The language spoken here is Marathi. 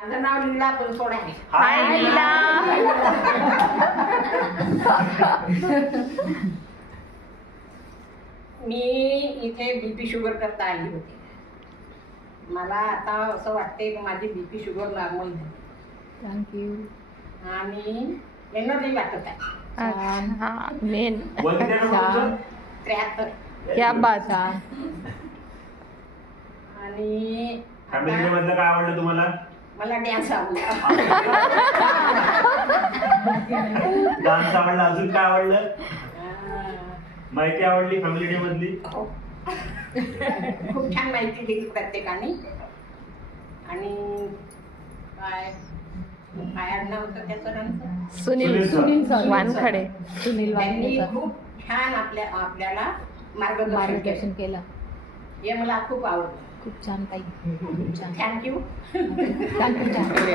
माझं नाव लीला पण सोडा आहे. हाय लीला. मी इथे बीपी शुगर करता आली होती. मला आता असं वाटते की माझी बीपी शुगर नॉर्मल झाली थँक्यू. आणि एनर्जी वाटत आहे. हा मेन. छान. 73. क्या बात. आणि फॅमिली मधलं काय आवडलं तुम्हाला? मला डॅन्स आवडला. डान्स आवडला. अजून काय आवडलं? माहिती आवडली फॅमिली डे मधली? हो. खूप छान माहिती दिली प्रत्येकाने. आणि काय काय आडनाव होतं त्याचं नंतर सुनील वानखडे. सुनील त्यांनी वानखेडे खूप छान आपल्याला मार्गदर्शन मार्गदर्शन केलं. केलं. हे मला खूप आवडलं. खूप छान ताई. खूप छान. थँक्यू. थँक्यू.